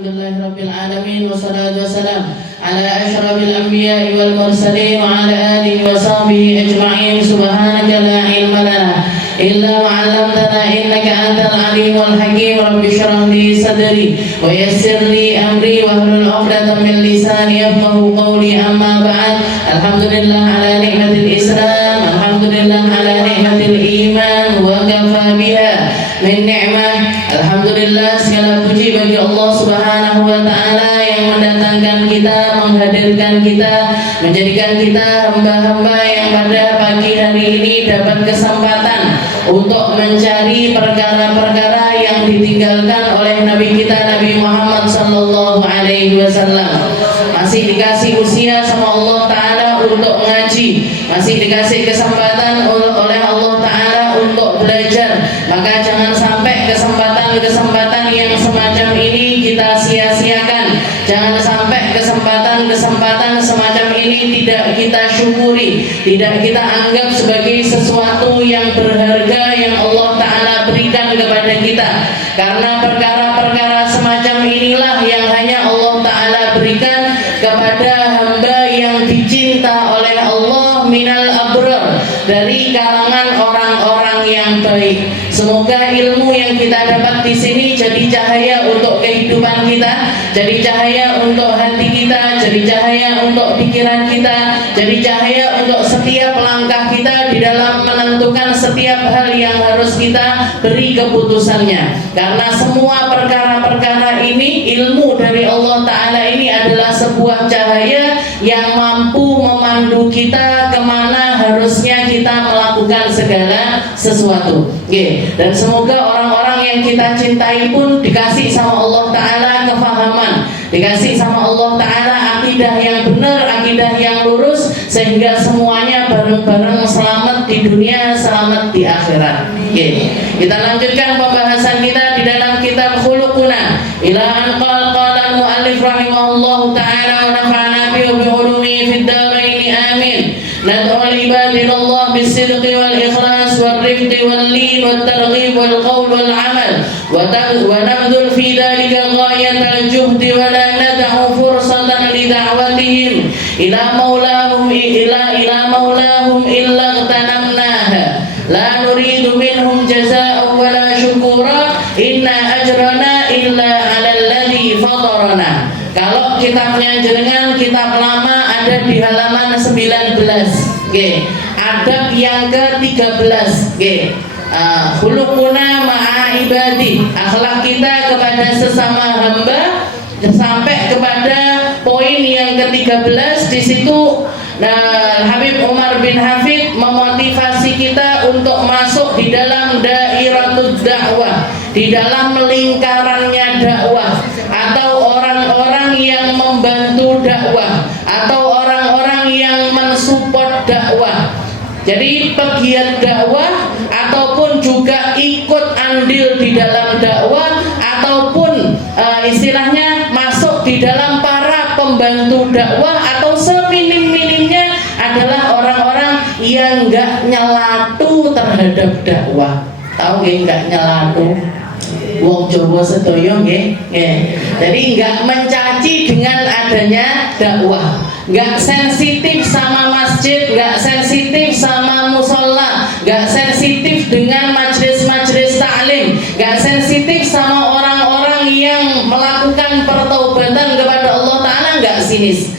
Alhamdulillahirabbil alamin wassalatu wassalam ala asyrafil anbiya'i wal mursalin wa ala alihi wa sahbihi ajma'in. Subhanaka la ilma lana illa ma 'allamtana innaka antal alimul hakim. Rabbi shrah li sadri wa yassir li amri wahlul 'uqdatam min lisani yafqahu qawli. Amma ba'd. Alhamdulillah ala ni'matil Islam, alhamdulillah ala ni'matil iman wa kafa biha min ni'mah. Alhamdulillah, segala puji bagi Allah Subhanahu wa ta'ala yang mendatangkan kita, menghadirkan kita, menjadikan kita hamba-hamba yang pada pagi hari ini dapat kesempatan untuk mencari perkara-perkara yang ditinggalkan oleh Nabi kita Nabi Muhammad sallallahu alaihi wasallam. Masih dikasih usia sama Allah ta'ala untuk ngaji, masih dikasih kesempatan oleh Allah ta'ala untuk belajar. Maka jangan sampai kesempatan yang semacam ini kita sia-siakan. Jangan sampai kesempatan semacam ini tidak kita syukuri, tidak kita anggap sebagai sesuatu yang berharga yang Allah ta'ala berikan kepada kita. Karena perkara-perkara semacam inilah yang hanya Allah ta'ala berikan kepada hamba yang dicinta oleh Allah minal abrar, dari kalangan orang-orang yang baik. Semoga ilmu yang kita dapat di sini jadi cahaya untuk kehidupan kita, jadi cahaya untuk hati kita, jadi cahaya untuk pikiran kita, jadi cahaya untuk setiap langkah kita di dalam menentukan setiap hal yang harus kita beri keputusannya. Karena semua perkara-perkara ini, ilmu dari Allah ta'ala ini adalah sebuah cahaya yang mampu memandu kita kemana harusnya kita melakukan segala sesuatu. Dan semoga orang-orang yang kita cintai pun dikasih sama Allah ta'ala kefahaman, dikasih sama Allah ta'ala akidah yang benar, akidah yang lurus, sehingga semuanya bareng-bareng selamat di dunia, selamat di akhirat. Kita lanjutkan pembahasan kita di dalam kitab Khuluquna ila an qala al-muallif rahimahullahu ta'ala wa nafa'ana bi ulumihi fid dharain amin. Nad'u ibadillah bis-sidqi wal ikhlas wal rifqi wal lin wat targhib wal qawl wal amal wa nabdhul fi dhalika ghayatal juhdi wa la nad'u fursatan li da'watihim ila maulahum illa ightanamnaha la nuridu minhum jazaa'an wa la syukura inna ajrana illa 'alal ladzi fatarana. Kalau kitabnya jenengan, kitab lama, ada di halaman 19. Adab yang ke-13. Khuluquna ma'a ibadi, akhlak kita kepada sesama hamba, sampai kepada poin yang ke-13. Di situ Habib Umar bin Hafid memotivasi kita untuk masuk di dalam dairatul dakwah, di dalam lingkarannya dakwah, atau orang-orang yang membantu dakwah, atau orang-orang yang mensupport dakwah. Jadi pegiat dakwah, ataupun juga ikut andil di dalam dakwah, ataupun istilahnya masuk di dalam para pembantu dakwah, atau seminim-minimnya adalah orang-orang yang enggak nyelatu terhadap dakwah. Tahu nggih enggak nyelatu? Wong Jawa sedaya nggih. Jadi enggak mencaci dengan adanya dakwah, enggak sensitif sama masjid, enggak sensitif sama musola, enggak sensitif dengan majelis-majelis taklim, enggak sensitif sama orang-orang yang melakukan pertaubatan kepada Allah ta'ala, enggak sinis.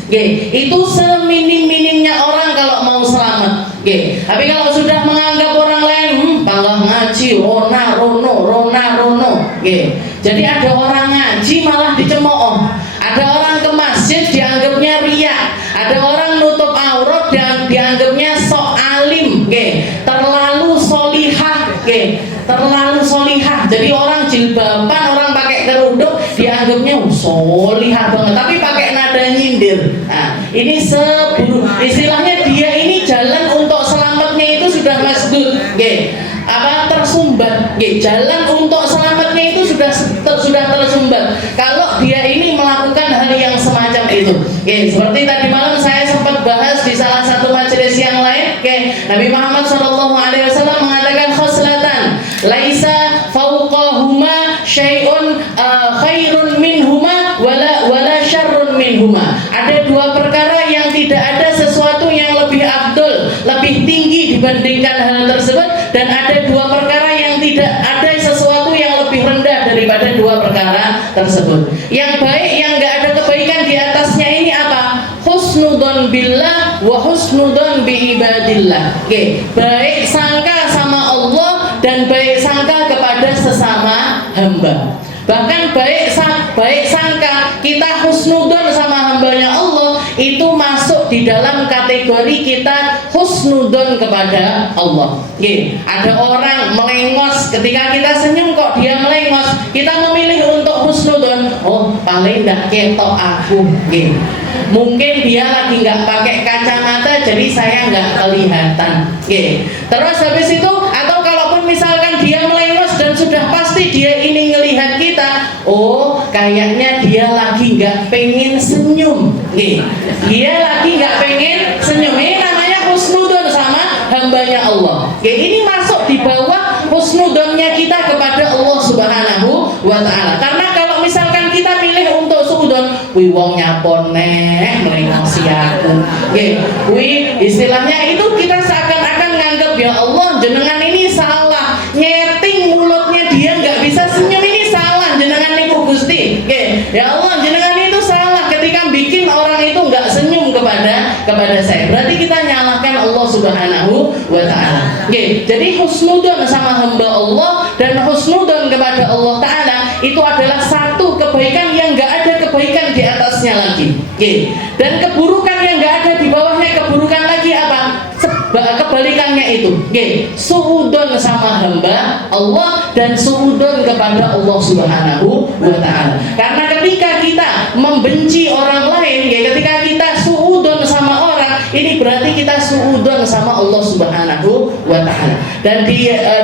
Itu seminim-minimnya orang kalau mau selamat. Tapi kalau sudah menganggap orang lain panggah ngaji, rona rono. Jadi ada orang ngaji malah dicemooh, ada orang ke masjid dianggapnya riya, ada orang nutup aurat dan dianggapnya sok alim, terlalu solihah, Jadi orang jilbaban, orang pakai kerudung dianggapnya solihah banget, tapi pakai nada nyindir. Nah, ini istilahnya dia ini jalan untuk selamatnya itu sudah masdud, tersumbat. Jalan untuk selamatnya itu sudah tersumbat kalau dia ini melakukan hal yang semacam itu. Seperti tadi malam saya sempat bahas di salah satu majelis yang lain. Nabi Muhammad SAW mengatakan khoslatan laisa fauqahuma syai'un khairun minhuma minhuma. Ada dua perkara yang tidak ada sesuatu yang lebih afdol, lebih tinggi dibandingkan hal tersebut, dan ada dua perkara yang tidak ada sesuatu yang lebih rendah daripada dua perkara tersebut. Yang baik yang nggak ada kebaikan di atasnya ini apa? Husnudon billah wa husnudon bi ibadillah. Oke, baik sangka sama Allah dan baik sangka kepada sesama hamba. Bahkan baik sangka kita husnudon sama hambanya Allah itu masuk di dalam kategori kita husnudon kepada Allah. Ada orang melengos, ketika kita senyum kok dia melengos, kita memilih untuk husnudon. Oh, paling nggak ketok aku. Mungkin dia lagi nggak pakai kacamata, jadi saya nggak kelihatan. Terus habis itu, atau kalaupun misalkan dia melengos dan sudah pasti dia ini ngelihat kita, oh kayaknya dia lagi nggak pengen senyum. Dia lagi nggak pengen senyum. Ini namanya husnudon sama hambanya Allah. Ini masuk di bawah husnudonnya kita kepada Allah Subhanahu wa Ta'ala. Karena kalau misalkan kita pilih untuk suudon, wi wong nyaponeh melengosi aku. Wi istilahnya itu kita seakan-akan nganggap, ya Allah jenengan ini salah, nyeting mulutnya dia nggak bisa senyum, ini salah jenengan niku Gusti. Ya Allah jenengan itu salah ketika bikin orang itu nggak senyum kepada saya. Berarti kita nyalahkan Allah Subhanahu wa Ta'ala. Jadi husnudon sama hamba Allah dan husnudon kepada Allah Ta'ala itu adalah satu kebaikan yang nggak ada kebaikan di atasnya lagi. Dan keburukan yang nggak ada di bawahnya keburukan lagi apa? Kebalikannya itu, suudon sama hamba Allah dan suudon kepada Allah Subhanahu wa Ta'ala. Karena ketika kita membenci orang lain, ketika kita suudon sama orang, ini berarti kita suudon sama Allah Subhanahu wa Ta'ala. Dan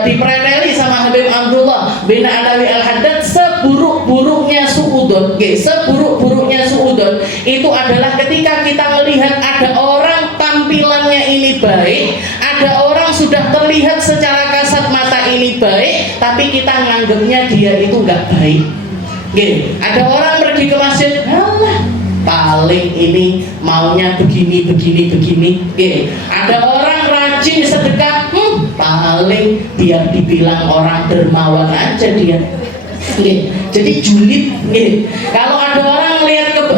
dipreteli sama Habib Abdullah bin Alawi Al-Haddad, seburuk-buruknya suudon, seburuk-buruknya suudon itu adalah ketika kita melihat ada orang tampilannya ini baik, ada orang sudah terlihat secara kasat mata ini baik, tapi kita nganggapnya dia itu nggak baik. Ada orang pergi ke masjid, paling ini maunya begini. Ada orang rajin sedekah, paling biar dibilang orang dermawan aja dia. Jadi julid. Kalau ada orang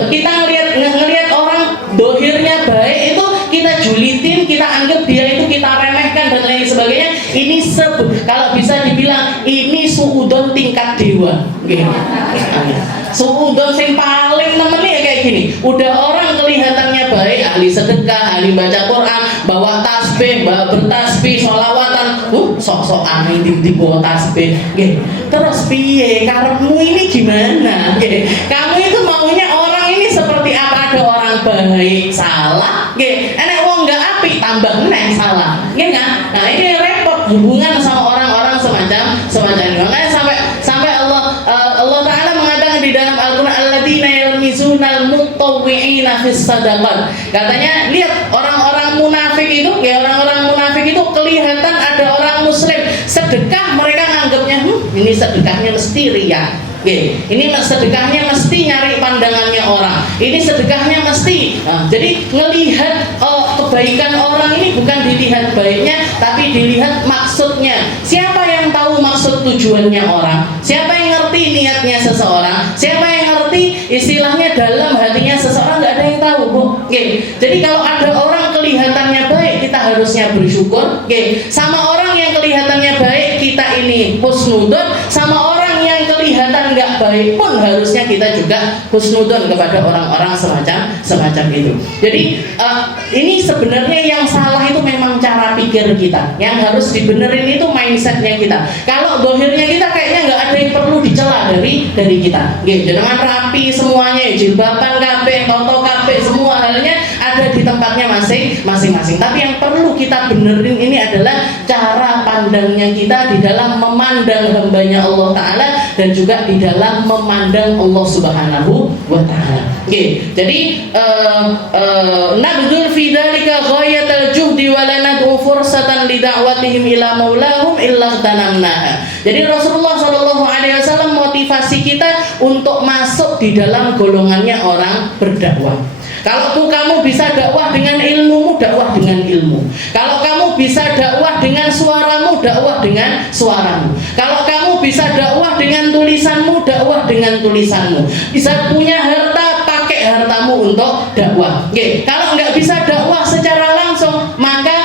kita ngelihat orang dohirnya baik, itu kita julitin, kita anggap dia itu, kita remehkan dan lain sebagainya. Ini kalau bisa dibilang ini suudon tingkat dewa. Suudon yang paling nemeni ya kayak gini. Udah orang kelihatannya baik, ahli sedekah, ahli baca Quran, bawa tasbih, bawa bertasbih, sholawatan, sok-sokan ini bawa tasbih. Terus piye karepmu ini gimana? Kamu itu maunya orang ini seperti apa? Ada orang baik salah, enak wong nggak apik tambah meneh salah, Nah ini repot hubungan sama orang-orang semacam ini. Makanya sampai Allah Ta'ala mengatakan di dalam Al-Quran, alladzina yalmizunal mutawwi'ina fis sadaqat. Katanya lihat orang-orang munafik itu, orang-orang munafik itu kelihatan ada orang muslim sedekah, mereka nganggapnya ini sedekahnya mesti riya. Ini sedekahnya mesti nyari pandangannya orang. Ini sedekahnya mesti. Jadi ngelihat kebaikan orang ini bukan dilihat baiknya, tapi dilihat maksudnya. Siapa yang tahu maksud tujuannya orang? Siapa yang ngerti niatnya seseorang? Siapa yang ngerti istilahnya dalam hatinya seseorang? Nggak ada yang tahu, Bu. Jadi kalau ada orang kelihatannya baik, kita harusnya bersyukur. Sama orang yang kelihatannya baik, kita ini husnudon. Sama orang yang kelihatan nggak baik pun harusnya kita juga husnudon kepada orang-orang semacam itu. Jadi ini sebenarnya yang salah itu memang cara pikir kita. Yang harus dibenerin itu mindsetnya kita. Kalau dohirnya kita kayaknya nggak ada yang perlu dicela dari kita. Jangan rapi semuanya, jilbaban kabeh, toto kabeh, semua halnya ada di tempatnya masing-masing. Tapi yang perlu kita benerin ini adalah cara pandangnya kita di dalam memandang hambanya Allah Ta'ala dan juga di dalam memandang Allah Subhanahu wa Ta'ala. Jadi nabdul fi dzalika ghayatal juhdi wa la nad'u fursatan li da'watihim ila maulahum illa tanamnaha. Jadi Rasulullah sallallahu alaihi wasallam motivasi memotivasi kita untuk masuk di dalam golongannya orang berdakwah. Kalau kamu bisa dakwah dengan ilmumu, dakwah dengan ilmu. Kalau kamu bisa dakwah dengan suaramu, dakwah dengan suaramu. Kalau kamu bisa dakwah dengan tulisanmu, dakwah dengan tulisanmu. Bisa punya harta, pakai hartamu untuk dakwah. Oke. Kalau nggak bisa dakwah secara langsung, maka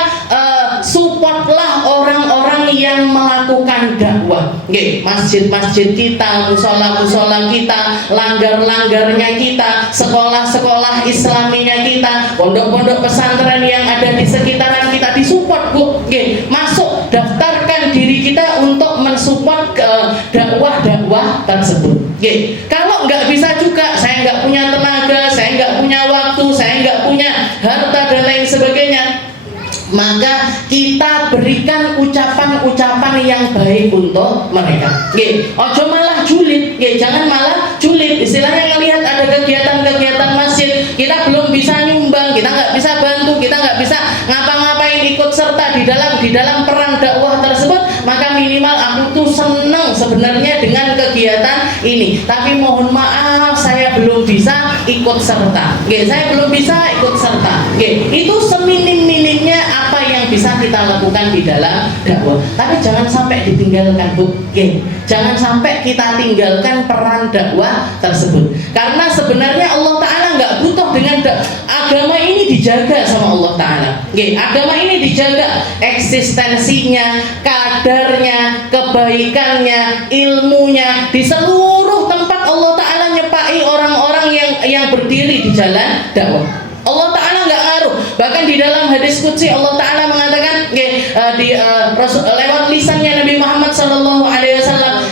supportlah orang-orang yang melakukan dakwah. Oke. Masjid-masjid kita, musola-musola kita, langgar-langgarnya kita, sekolah-sekolah Islaminya kita, pondok-pondok pesantren yang ada di sekitaran kita disupport, Bu. Oke. Masuk, daftarkan diri kita untuk mensupport dakwah-dakwah tersebut. Oke. Kalau nggak bisa juga, saya nggak punya tenaga, saya nggak punya waktu, saya nggak punya harta dan lain sebagainya, maka kita berikan ucapan-ucapan yang baik untuk mereka. Ojo malah julid, jangan malah julid. Istilahnya ngelihat ada kegiatan-kegiatan masjid, kita belum bisa nyumbang, kita nggak bisa bantu, kita nggak bisa ngapa-ngapain ikut serta di dalam peran dakwah tersebut, maka minimal aku tuh seneng sebenarnya dengan kegiatan ini, tapi mohon maaf saya belum bisa ikut serta. Saya belum bisa ikut serta. Itu seminim-minimnya apa yang bisa kita lakukan di dalam dakwah. Tapi jangan sampai ditinggalkan, Bu. Jangan sampai kita tinggalkan peran dakwah tersebut. Karena sebenarnya Allah Ta'ala nggak butuh dengan agama ini dijaga sama Allah Ta'ala. Agama ini dijaga eksistensinya, kadarnya, kebaikannya, ilmunya. Di seluruh tempat Allah Ta'ala nyepai orang-orang yang berdiri di jalan dakwah. Allah Ta'ala nggak ngaruh. Bahkan di dalam hadis qudsi Allah Ta'ala mengatakan lewat lisannya Nabi Muhammad SAW,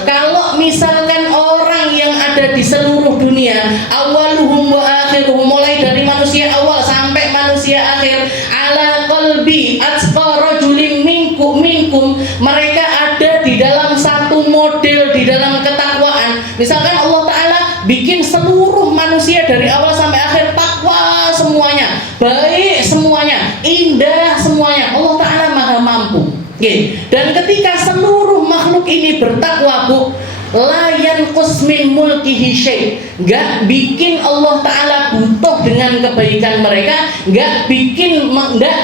kalau misalkan orang yang ada di seluruh dunia, awaluhum wa akhiruhum, mulai dari manusia awal sampai manusia akhir, ala qalbi atqa rajulin minkum, mereka ada di dalam satu model, di dalam ketakwaan. Misalkan Allah Ta'ala bikin seluruh manusia dari awal sampai akhir takwa semuanya, baik semuanya, indah semuanya, Allah Ta'ala maha mampu. Dan ketika seluruh makhluk ini bertakwa, Bu, la yanqus min mulkihi syai', nggak bikin Allah Ta'ala butuh dengan kebaikan mereka, nggak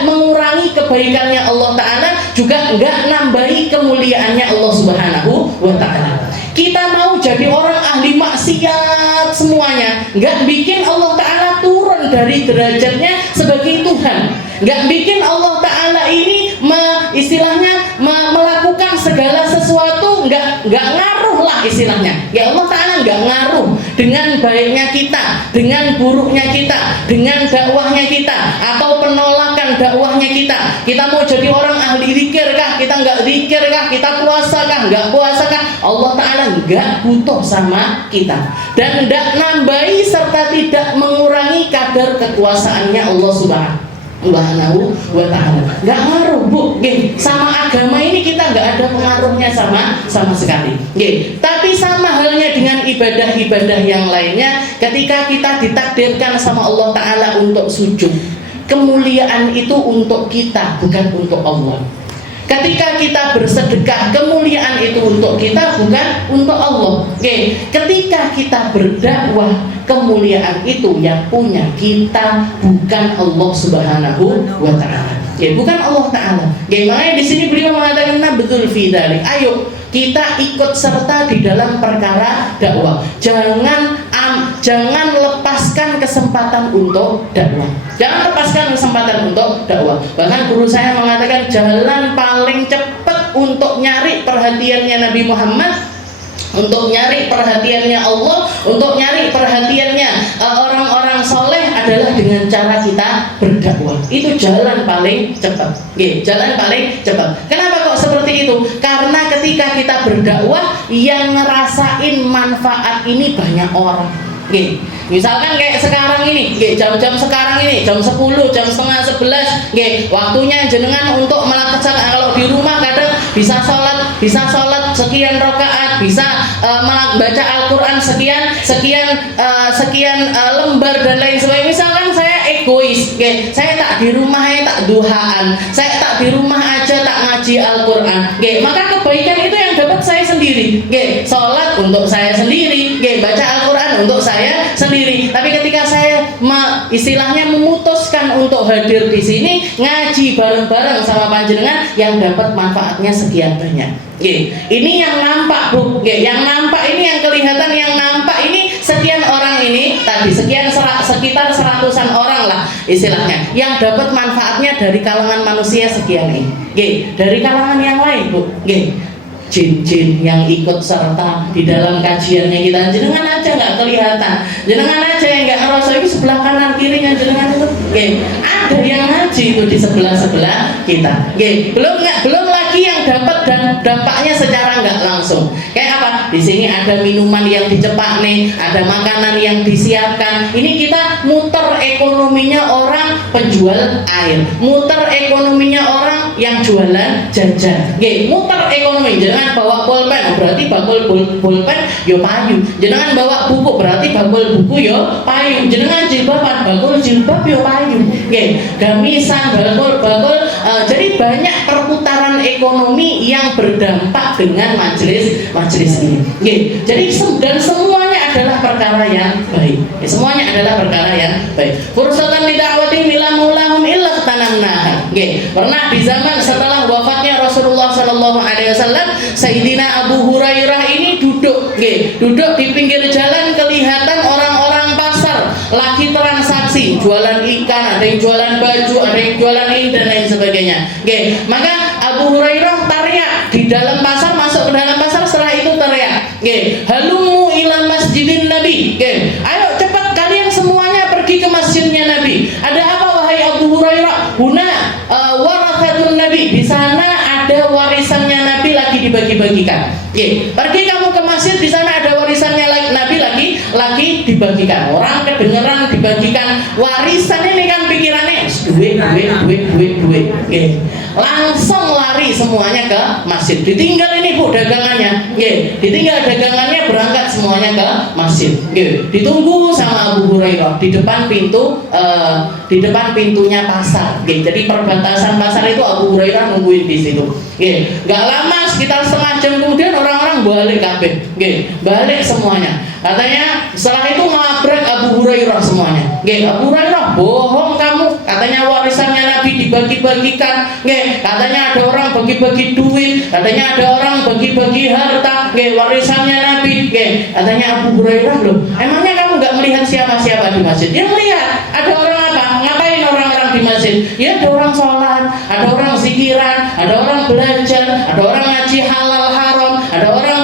mengurangi kebaikannya Allah Ta'ala, juga nggak nambahi kemuliaannya Allah Subhanahu wa Ta'ala. Kita mau jadi orang ahli maksiat semuanya, nggak bikin Allah Ta'ala turun dari derajatnya sebagai Tuhan, nggak bikin Allah Ta'ala ini melakukan segala sesuatu, nggak ngaruh lah istilahnya. Allah Ta'ala nggak ngaruh dengan baiknya kita, dengan buruknya kita, dengan dakwahnya kita, atau penolakan dakwahnya kita. Kita mau jadi orang ahli zikir kah, kita nggak zikir kah, kita puasa kah, nggak puasa kah, Allah Ta'ala nggak butuh sama kita, dan tidak nambahi serta tidak mengurangi kadar kekuasaannya Allah Subhanahu wa Ta'ala. Nggak ngaruh, Bu. Sama agama ini kita nggak ada pengaruhnya sama sekali. Tapi sama halnya dengan ibadah-ibadah yang lainnya, ketika kita ditakdirkan sama Allah Ta'ala untuk sujud, kemuliaan itu untuk kita, bukan untuk Allah. Ketika kita bersedekah, kemuliaan itu untuk kita, bukan untuk Allah. Ketika kita berdakwah, kemuliaan itu yang punya kita, bukan Allah Subhanahu wa Ta'ala. Bukan Allah Ta'ala. Makanya di sini beliau mengatakan, nah betul fi dzalik. Ayo kita ikut serta di dalam perkara dakwah. Jangan lepaskan kesempatan untuk dakwah. Jangan lepaskan kesempatan untuk dakwah. Bahkan guru saya mengatakan jalan paling cepat untuk nyari perhatiannya Nabi Muhammad, untuk nyari perhatiannya Allah, untuk nyari perhatiannya orang-orang soleh adalah dengan cara kita berdakwah. Itu jalan paling cepat. Jalan paling cepat. Kenapa kok seperti itu? Karena ketika kita berdakwah, yang ngerasain manfaat ini banyak orang. Misalkan kayak sekarang ini, jam-jam sekarang ini, jam 10, jam setengah 11, waktunya jenengan untuk melaksanakan. Kalau di rumah kadang bisa sholat sekian rakaat, bisa baca Al-Quran sekian lembar dan lain sebagainya. Misalkan saya egois, nggih, saya tak di rumah tak duhaan, saya tak di rumah aja tak ngaji Al-Qur'an. Nggih, maka kebaikan itu yang dapat saya sendiri. Nggih, salat untuk saya sendiri, nggih, baca Al-Qur'an untuk saya sendiri. Tapi ketika saya istilahnya memutuskan untuk hadir di sini ngaji bareng-bareng sama panjenengan, yang dapat manfaatnya sekian banyak. Ini yang nampak, Bu. Yang nampak ini, yang kelihatan, yang nampak ini sekian orang ini tadi, sekitar 100-an orang lah istilahnya, yang dapat manfaatnya dari kalangan manusia sekian ini. Dari kalangan yang lain, Bu. Jin-jin yang ikut serta di dalam kajiannya kita, jenengan aja nggak kelihatan, jenengan aja yang nggak ngerasa itu sebelah kanan kirinya jenengan itu, ada yang ngaji itu di sebelah kita, belum lagi yang dapat dan dampaknya secara nggak langsung. Kayak apa? Di sini ada minuman yang dicepak nih, ada makanan yang disiapkan. Ini kita muter ekonominya orang penjual air, muter ekonominya orang yang jualan jajan, muter ekonomi. Jangan bawa pulpen berarti bakul pulpen yo payu, jangan bawa buku berarti bakul buku yo payu, jangan jilbaban bakul jilbab yo payu, gamisan bakul. Jadi banyak perputaran ekonomi yang berdampak dengan majelis ini. Jadi dan semuanya adalah perkara yang baik. Semuanya adalah perkara yang baik. Fursatan lida'wati milamulahum illa tanamnaha. Pernah di zaman setelah wafatnya Rasulullah sallallahu alaihi wasallam, Sayyidina Abu Hurairah ini duduk di pinggir jalan, kelihatan orang-orang pasar lagi transaksi, jualan ikan, ada yang jualan baju, ada yang jualan ini dan lain sebagainya. Maka Abu Hurairah teriak di dalam pasar, masuk ke dalam pasar, setelah itu teriak, halumu ila masjidin Nabi. Ayo cepat kalian semuanya pergi ke masjidnya Nabi. Ada apa wahai Abu Hurairah? Huna warathatun Nabi. Di sana ada warisannya Nabi lagi dibagi-bagikan. Pergi kamu ke masjid, di sana ada warisannya Nabi lagi dibagikan. Orang kedengeran dibagikan warisan ini kan pikirannya duit. Langsung lari semuanya ke masjid. Ditinggal ini Bu dagangannya. Ditinggal dagangannya, berangkat semuanya ke masjid. Ditunggu sama Abu Hurairah di depan pintunya pasar. Jadi perbatasan pasar itu Abu Hurairah nungguin di situ. Gak lama, sekitar setengah jam kemudian orang-orang balik kabeh. Balik semuanya. Katanya setelah itu ngabrak Abu Hurairah semuanya. Abu Hurairah, bohong kamu. Katanya warisannya Nabi dibagi-bagikan. Katanya ada orang bagi-bagi duit. Katanya ada orang bagi-bagi harta. Warisannya Nabi. Katanya Abu Hurairah, loh, emangnya kamu nggak melihat siapa-siapa di masjid? Ya melihat. Ada orang apa? Ngapain orang-orang di masjid? Ya ada orang sholat, ada orang zikiran, ada orang belajar, ada orang ngaji halal haram, ada orang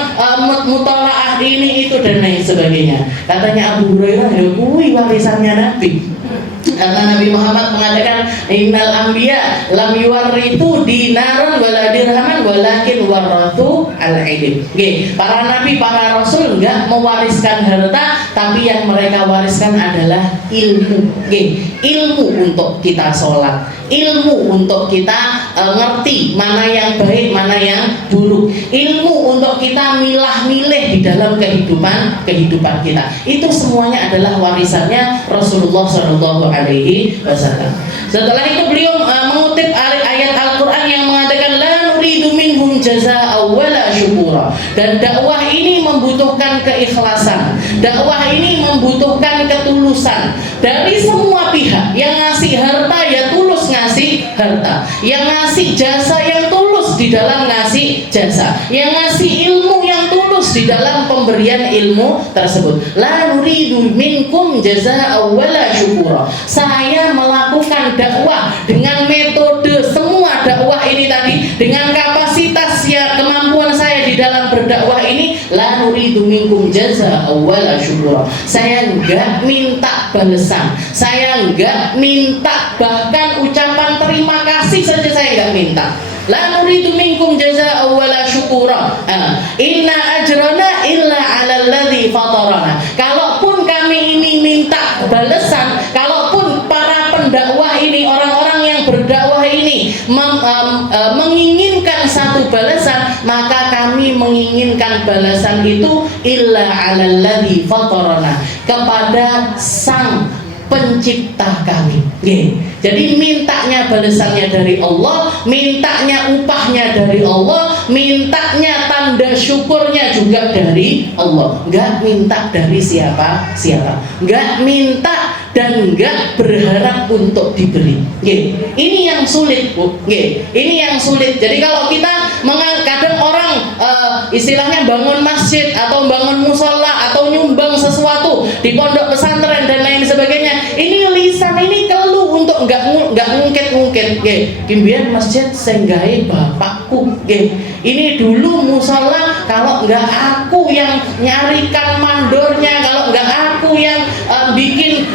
mutolaah ini itu dan lain sebagainya. Katanya Abu Hurairah, ya kuwi warisannya Nabi. Karena Nabi Muhammad mengatakan innal anbiya lam yuwarritu dinaran wala dirhaman walakin waratu al-ilm. Para nabi, para rasul enggak mewariskan harta, tapi yang mereka wariskan adalah ilmu. Ilmu untuk kita sholat, ilmu untuk kita ngerti mana yang baik, mana yang buruk, ilmu untuk kita milah-milih di dalam kehidupan kita. Itu semuanya adalah warisannya Rasulullah SAW. Setelah itu beliau mengutip ayat Al-Quran yang mengatakan la nuridu minhum jazaa'a wala syukura. Dan dakwah ini membutuhkan keikhlasan, dakwah ini membutuhkan ketulusan dari semua pihak. Yang ngasih harta ya tulus ngasih harta, yang ngasih jasa yang tulus di dalam ngasih jasa, yang ngasih ilmu yang tulus di dalam pemberian ilmu tersebut. La nuridu minkum jazaa'a wala syukura. Saya melakukan dakwah dengan metode semua dakwah ini tadi, dengan kapasitas ya kemampuan saya di dalam berdakwah ini. La nuridu minkum jazaa'a wala syukura. Saya enggak minta balasan, saya enggak minta bahkan ucapan terima kasih saja saya enggak minta. La nuridu minkum jazaa'a wala syukura. Inna ajrana illa 'alal ladzi fatarana. Kalaupun kami ini minta balasan, kalaupun para pendakwah ini, orang-orang yang berdakwah ini menginginkan satu balasan, maka kami menginginkan balasan itu illa 'alal ladzi fatarana, kepada sang pencipta kami. Jadi mintanya balasannya dari Allah, mintanya upahnya dari Allah, mintanya tanda syukurnya juga dari Allah. Enggak minta dari siapa-siapa, enggak minta dan enggak berharap untuk diberi. Ini yang sulit, Bu. Ini yang sulit. Jadi kalau kita kadang orang istilahnya bangun masjid atau bangun musola atau nyumbang sesuatu di pondok pesantren dan lain sebagainya, ini lisan ini keluh untuk enggak ngungkit. Kimbian masjid senggahe bapakku. Ini dulu musola kalau enggak aku yang nyarikan mandornya, kalau enggak aku yang bikin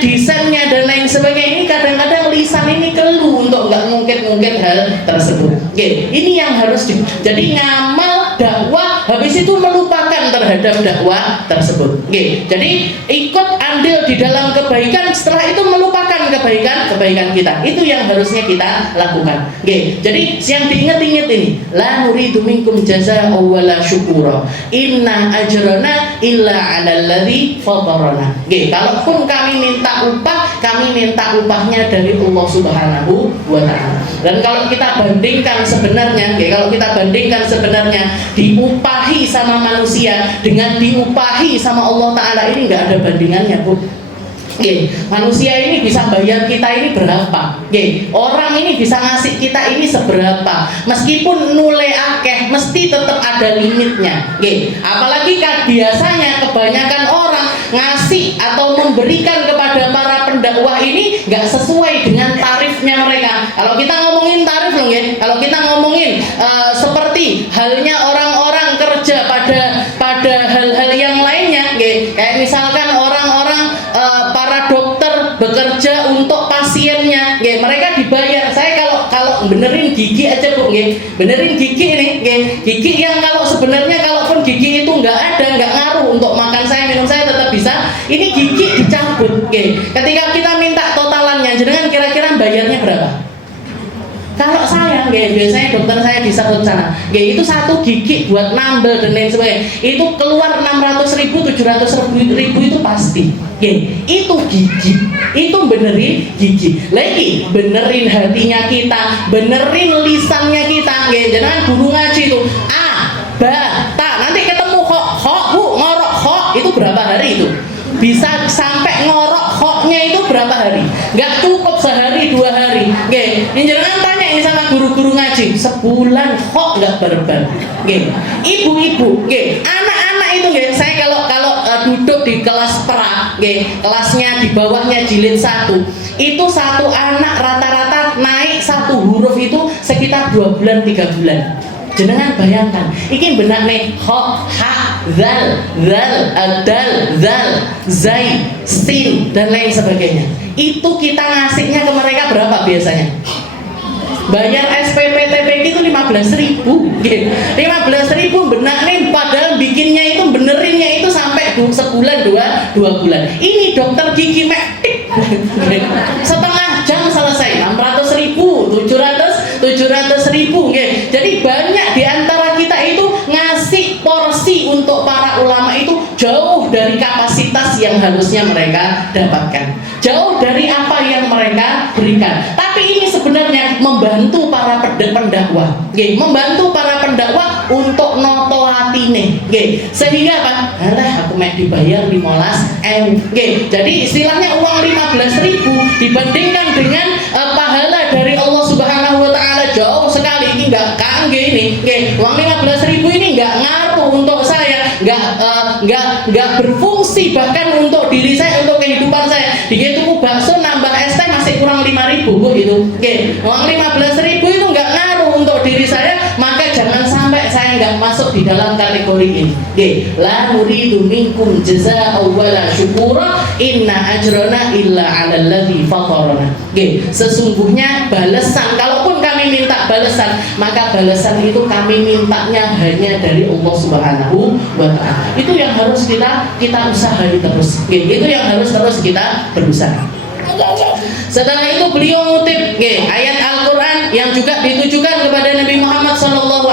desainnya dan lain sebagainya. Ini kadang-kadang lisan ini keluh untuk enggak ngungkit hal tersebut. Ini yang harus jadi ngamal dakwah, habis itu melupakan terhadap dakwah tersebut. Jadi ikut andil di dalam kebaikan, setelah itu melupakan kebaikan kita. Itu yang harusnya kita lakukan. Jadi yang diingat-ingat ini, la nuridu minkum jazaa'an wala syukura, inna ajrana illa 'alal ladzi fatarana. Kalaupun kami minta upah, kami minta upahnya dari Allah Subhanahu wa taala. Dan kalau kita bandingkan sebenarnya, diupahi sama manusia dengan diupahi sama Allah taala, ini enggak ada bandingannya, Bu. Manusia ini bisa bayar kita ini berapa? Orang ini bisa ngasih kita ini seberapa? Meskipun nule akeh, mesti tetap ada limitnya. Apalagi kan biasanya kebanyakan orang ngasih atau memberikan kepada para pendakwah ini nggak sesuai dengan tarifnya mereka. Kalau kita ngomongin tarif loh, kalau kita ngomongin seperti halnya orang-orang kerja pada hal-hal yang lainnya, kayak misalkan orang-orang para dokter bekerja untuk pasiennya, mereka dibayar. Saya kalau benerin gigi aja, Bu, benerin gigi ini, gigi yang kalau sebenarnya kalaupun gigi itu nggak ada, nggak ngaruh untuk makan saya, minum saya tetap bisa. Ini gigi dicabut, ketika kita minta totalannya, jenengan kira-kira bayarnya berapa? Kalau saya, biasanya dokter saya di Sarut sana, itu satu gigi buat nambel dan lain sebagainya, itu keluar 600.000, 700.000 itu pasti. Itu gigi, itu benerin gigi. Lagi benerin hatinya kita, benerin lisannya kita. Jangan guru ngaji itu nanti ketemu kok Bu, ngorok kok itu berapa hari itu? Bisa sampai ngorok koknya itu berapa hari? Nggak cukup sehari 2 hari. Ini jangan tanya ini sama guru-guru ngaji, sebulan kok nggak berban. Ibu-ibu, anak-anak itu, saya kalau duduk di kelas pra, kelasnya di bawahnya jilid 1, itu satu anak rata-rata naik 1 huruf itu sekitar 2 bulan 3 bulan. Jenengan bayangkan, ini benar nih, ho, ha, zal, dal, zal, zai, sin dan lain sebagainya. Itu kita ngasihnya ke mereka berapa biasanya? Bayar SPP TPQ itu 15.000, 15.000 benar nih, padahal bikinnya itu benerinnya itu sampai sebulan 2 bulan. Ini dokter gigi metik setengah jam selesai, 600.000, 700.000. Jadi banyak diantara kita itu ngasih porsi untuk para ulama itu jauh dari kapasitas yang harusnya mereka dapatkan, jauh dari apa yang mereka berikan. Tapi ini sebenarnya membantu para pendakwah, membantu para pendakwah untuk noto hatine, sehingga apa? Alah, aku mau dibayar 15.000. Jadi istilahnya uang 15.000 dibandingkan dengan pahala dari Allah Subhanahu wa taala jauh sekali. Ini enggak kangge ini, uang 15.000 ini enggak ngaruh untuk saya, enggak berfungsi bahkan untuk diri saya, untuk kehidupan saya. Begitu bakso nambah es teh masih kurang 5.000, Bu, itu. Uang 15.000 itu enggak ngaruh untuk diri saya, maka jangan sampai saya enggak masuk di dalam kategori ini. La nuridu minkum jazaa'an wala syukura, inna ajrana illa 'alal ladzi fatarana. Sesungguhnya balasan, kalaupun kami minta balasan, maka balasan itu kami mintanya hanya dari Allah Subhanahu wa taala. Itu yang harus kita usahakan terus. Itu yang harus terus kita berusaha. Setelah itu beliau ngutip ayat Al-Quran yang juga ditujukan kepada Nabi Muhammad SAW.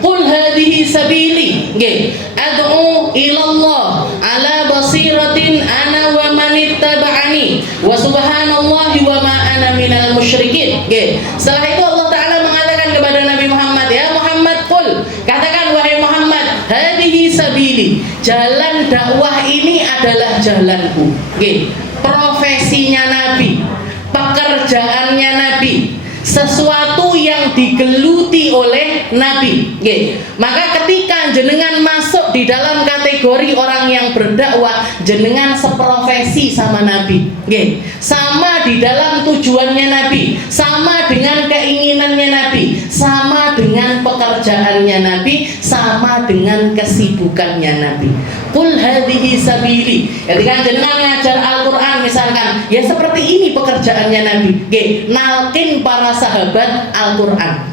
Qul hadhihi sabili ad'u ilallah ala basiratin ana wa man Setelah itu Allah Ta'ala mengatakan kepada Nabi Muhammad, ya Muhammad qul, katakan wahai Muhammad, hadihi sabili, jalan dakwah ini adalah jalanku. Profesinya Nabi, pekerjaannya Nabi, sesuatu yang digeluti oleh Nabi. Maka ketika jenengan masuk di dalam kategori orang yang berdakwah, jenengan seprofesi sama Nabi. Sama di dalam tujuannya Nabi, sama dengan keinginannya Nabi, sama dengan pekerjaannya Nabi, sama dengan kesibukannya Nabi. Qul hadhihi sabili. Ketika jenengan ngajar Al-Qur'an misalkan, ya seperti ini pekerjaannya Nabi. Nalkin para sahabat Al-Qur'an.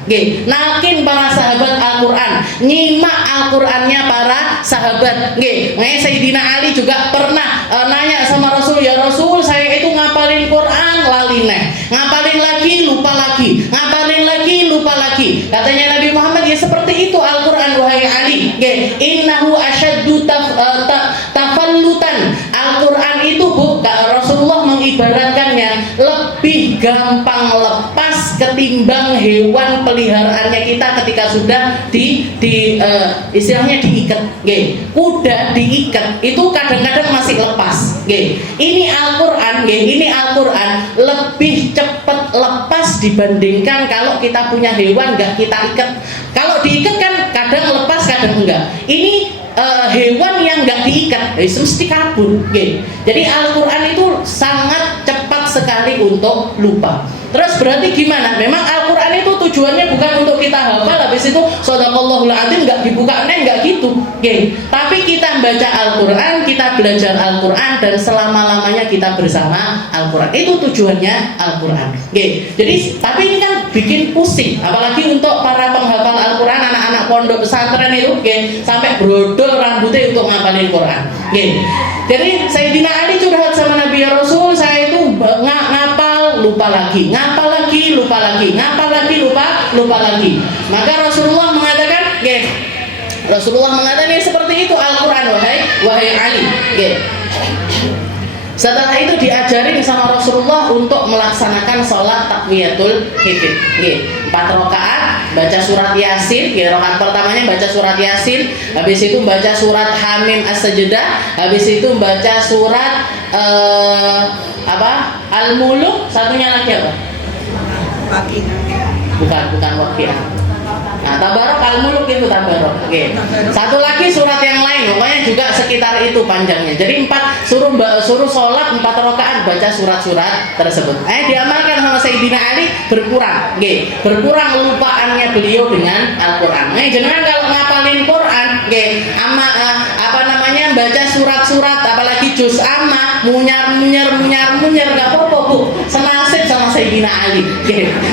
Nalkin para sahabat Al-Qur'an, nyimak Al-Qur'annya para sahabat. Makanya Sayyidina Ali juga pernah nanya sama Rasul, ya Rasul, saya itu ngapalin Quran lali neh, ngapalin lagi lupa lagi, ngapalin lagi lupa lagi. Katanya Nabi Muhammad, ya seperti itu Al-Qur'an wahai Ali. Innahu asyaddu tafallutan. Al-Qur'an itu Rasulullah mengibaratkannya lebih gampang lepas ketimbang hewan peliharaannya kita ketika sudah istilahnya diikat. Kuda diikat itu kadang-kadang masih lepas. Ini Al-Qur'an, ini Al-Qur'an lebih cepat lepas dibandingkan kalau kita punya hewan nggak kita ikat. Kalau diikat kan kadang lepas kadang enggak. Ini hewan yang nggak diikat, mesti kabur. Jadi Al-Qur'an itu sangat cepat sekali untuk lupa. Terus berarti gimana? Memang Al-Qur'an itu tujuannya bukan untuk kita hafal, habis itu shadaqallahul adzim nggak dibuka, nggak gitu. Tapi kita baca Al-Qur'an, kita belajar Al-Qur'an, dan selama-lamanya kita bersama Al-Qur'an. Itu tujuannya Al-Qur'an. Jadi tapi ini kan bikin pusing, apalagi untuk para penghafal Al-Qur'an, anak-anak pondok pesantren itu, sampai brodol rambutnya untuk ngapalin Quran. Jadi Sayyidina Ali curhat sama Nabi, ya Rasul, saya itu ngapal lupa lagi, ngapal lagi lupa lagi, ngapal lagi lupa lagi. Maka Rasulullah mengatakan, Rasulullah mengatakan seperti itu Al-Qur'an wahai Ali. Setelah itu diajarin sama Rasulullah untuk melaksanakan sholat takwiyatul hifd. 4 rakaat baca surat Yasin. Rakaat pertamanya baca surat Yasin, habis itu baca surat Hamim As-Sajdah, habis itu baca surat Al-Muluk, satunya lagi apa? Bukan Waqiah. Nah, Tabarok Al-Muluk itu Tabarok. Satu lagi surat yang lain, pokoknya juga sekitar itu panjangnya. Jadi suruh sholat 4 rakaat baca surat-surat tersebut. Diamalkan sama Sayyidina Ali, berkurang. Berkurang lupaannya beliau dengan Al-Qur'an. Jangan kalau ngapalin Quran, baca surat-surat apalagi juz amma, munyar nggak apa-apa, Bu. Senasib sama Sayyidina Ali.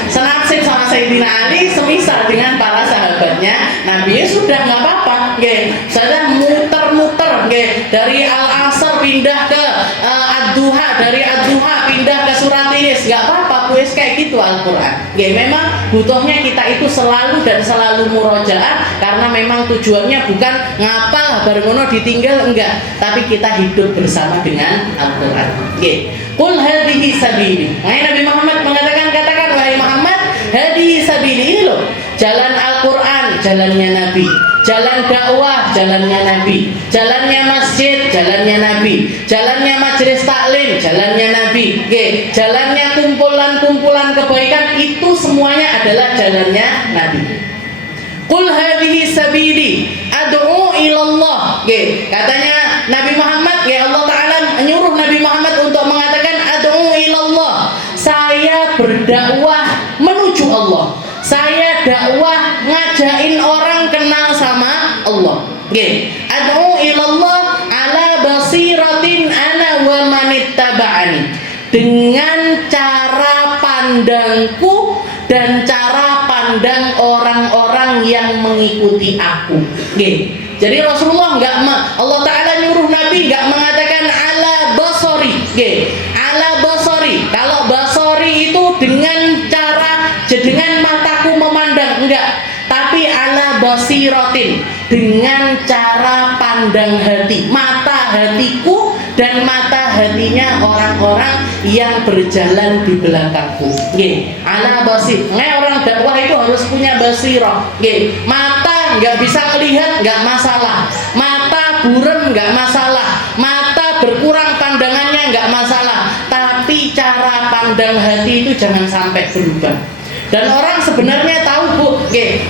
Senasib sama Sayyidina Ali semisal dengan para sahabatnya Nabi, ya sudah nggak apa-apa. Saya muter-muter dari Al-Asr pindah ke Ad-Duha, dari Ad-Duha pindah ke surat Inis, nggak apa-apa, kuis kayak gitu Al-Qur'an. Memang butuhnya kita itu selalu murojaah, karena memang tujuannya bukan ngapal barengono ditinggal, enggak, tapi kita hidup bersama dengan Al-Qur'an. Qul hadhihi sabili. Nabi Muhammad mengatakan, katakan wahai Muhammad, hadhihi sabili, ini loh jalan Al-Qur'an, jalannya Nabi. Jalan dakwah, jalannya Nabi. Jalannya masjid, jalannya Nabi. Jalannya majelis taklim, jalannya Nabi. Jalannya kumpulan-kumpulan kebaikan, itu semuanya adalah jalannya Nabi. Qul hadhihi sabili ad'u ilallah. Katanya Nabi Muhammad, Allah Ta'ala menyuruh Nabi Muhammad untuk mengatakan ad'u ilallah. Saya berdakwah menuju Allah. Saya dakwah ngajain orang kenal sama Allah. Ad'u ilallah ala basiratin ana wa manittaba'ani. Dengan cara pandangku dan cara pandang orang-orang yang mengikuti aku. Jadi Rasulullah Allah Ta'ala nyuruh Nabi nggak mengatakan ala basori. Ala basori. Kalau basori itu dengan mataku memandang, enggak, tapi ala basiratin, dengan cara pandang hati, mata hatiku dan mata hatinya orang-orang yang berjalan di belakangku. Nggih, ala basir. Orang dakwah itu harus punya basirah. Nggih, mata nggak bisa melihat nggak masalah, mata buram nggak masalah, mata berkurang pandangannya nggak masalah, tapi cara pandang hati itu jangan sampai berubah. Dan orang sebenarnya tahu Bu,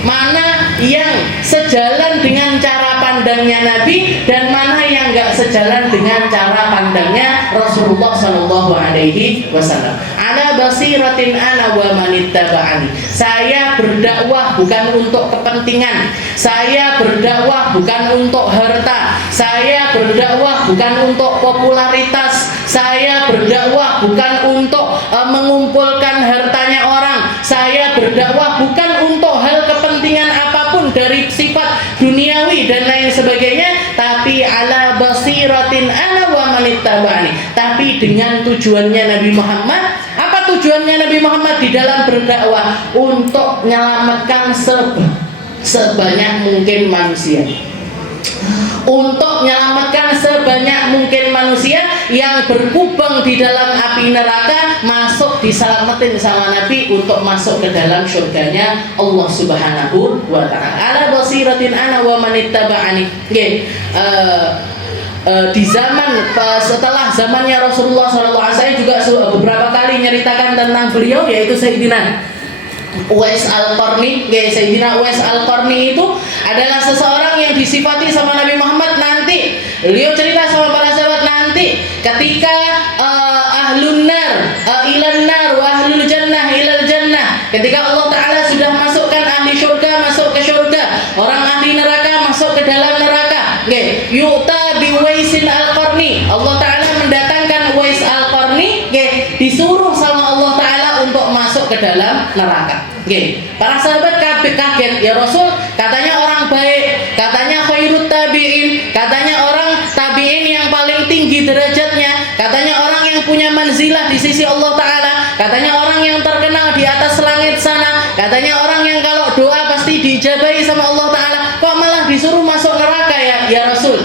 mana yang sejalan dengan cara pandangnya Nabi dan mana yang nggak sejalan dengan cara pandangnya Rasulullah Shallallahu Alaihi Wasallam. Ala basiratin ana wa manittaba'ani. Saya berdakwah bukan untuk kepentingan, saya berdakwah bukan untuk harta, saya berdakwah bukan untuk popularitas, saya berdakwah bukan untuk mengumpulkan hartanya orang, saya berdakwah bukan untuk hal kepentingan apapun dari sifat duniawi dan lain sebagainya, tapi ala basiratin ana wa manittaba'ani. Tapi dengan tujuannya Nabi Muhammad. Apa tujuannya Nabi Muhammad di dalam berdakwah? Untuk menyelamatkan sebanyak mungkin manusia, untuk menyelamatkan sebanyak mungkin manusia yang berkubang di dalam api neraka, masuk diselamatin sama Nabi untuk masuk ke dalam surganya Allah Subhanahu wa ta'ala. Ala basiratin ana wa manittaba'ani. Di zaman setelah zamannya Rasulullah SAW, saya juga beberapa kali nyeritakan tentang beliau, yaitu Sayyidina Uwais Al-Qarni. Sayyidina Uwais Al-Qarni itu adalah seseorang yang disifati sama Nabi Muhammad. Nanti beliau cerita sama para sahabat, nanti ketika ahlun nar ilan nar wa ahlul jannah ilal jannah, ketika Allah Ta'ala sudah masukkan ahli syurga masuk ke syurga, orang ahli neraka masuk ke dalam neraka, yu'ta bi Uwaisin Al-Qarni, Allah Ta'ala mendatangkan Uwais Al-Qarni, disuruh sama Allah Ta'ala untuk masuk ke dalam neraka. Para sahabat kaget, ya Rasul, katanya orang baik, katanya khairut tabi'in, katanya orang tabi'in yang paling tinggi derajatnya, katanya orang yang punya manzilah di sisi Allah Ta'ala, katanya orang yang terkenal di atas langit sana, katanya orang yang kalau doa pasti diijabahi sama Allah Ta'ala, kok malah disuruh masuk neraka ya Rasul.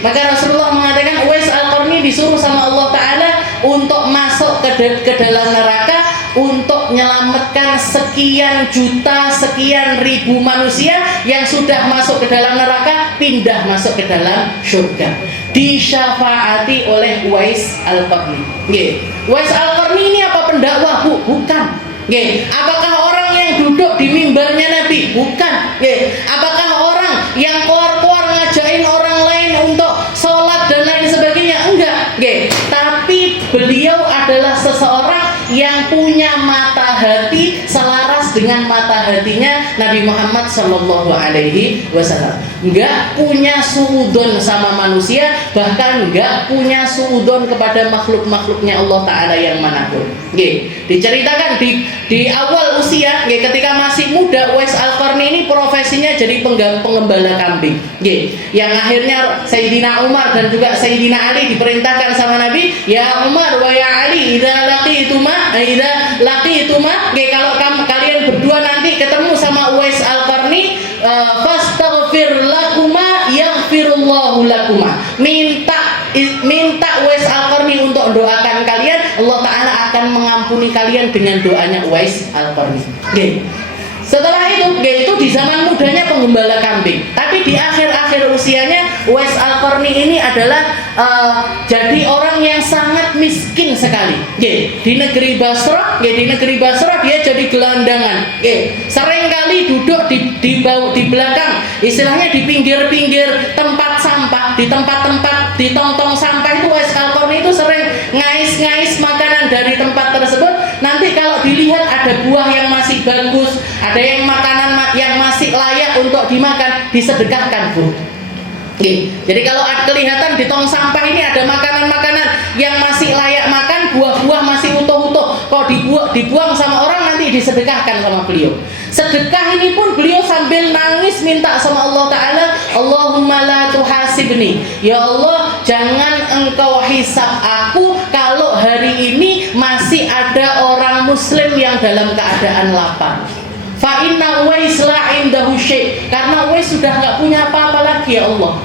Maka Rasulullah mengatakan Uwais Al-Qarni disuruh sama Allah Ta'ala untuk masuk ke dalam neraka, untuk menyelamatkan sekian juta, sekian ribu manusia yang sudah masuk ke dalam neraka, pindah masuk ke dalam surga, disyafaati oleh Uwais Al-Qarni. Uwais Al-Qarni ini apa pendakwah Bu? Bukan. Apakah orang yang duduk di mimbarnya Nabi? Bukan. Apakah orang yang keluar-keluar ngajain orang lain untuk sholat dan lain sebagainya? Enggak. Tapi beliau adalah seseorang yang punya mata hati selaras dengan mata hatinya Nabi Muhammad Sallallahu Alaihi Wasallam. Enggak punya suudon sama manusia, bahkan enggak punya suudon kepada makhluk-makhluknya Allah Ta'ala yang manapun. Diceritakan di awal usia, ketika masih muda, Uwais Al-Qarni ini profesinya jadi pengembala kambing. Yang akhirnya Sayyidina Umar dan juga Sayyidina Ali diperintahkan sama Nabi, ya Umar wa ya Ali, idza laqituma, kalau kalian berdua nanti ketemu sama Uwais Al-Qarni, fastaghfir lakuma yaghfirullahu lakuma. Minta Uwais Al-Qarni untuk doakan kalian, Allah Ta'ala akan mengampuni kalian dengan doanya Uwais Al-Qarni. Setelah itu di zaman mudanya penggembala kambing, tapi di akhir-akhir usianya Uwais Al-Qarni ini adalah jadi orang yang sangat miskin sekali. Di negeri Basrah, dia jadi gelandangan. Seringkali duduk di belakang, istilahnya di pinggir-pinggir tempat sampah, di tempat-tempat di tong-tong sampah itu Uwais Al-Qarni itu sering ngais-ngais makanan dari tempat tersebut. Nanti kalau dilihat ada buah yang masih bagus, ada yang makanan yang masih layak untuk dimakan, disedekahkan Bu. Jadi kalau kelihatan di tong sampah ini ada makanan-makanan yang masih layak makan, buah-buah masih utuh-utuh, kok dibuang sama orang, nanti disedekahkan sama beliau. Sedekah ini pun beliau sambil nangis minta sama Allah Ta'ala, Allahumma la tuhasibni, ya Allah jangan engkau hisab aku kalau hari ini masih ada orang muslim yang dalam keadaan lapar. Fa inna Uwais la indahu syai', karena Uwais sudah nggak punya apa-apa lagi ya Allah.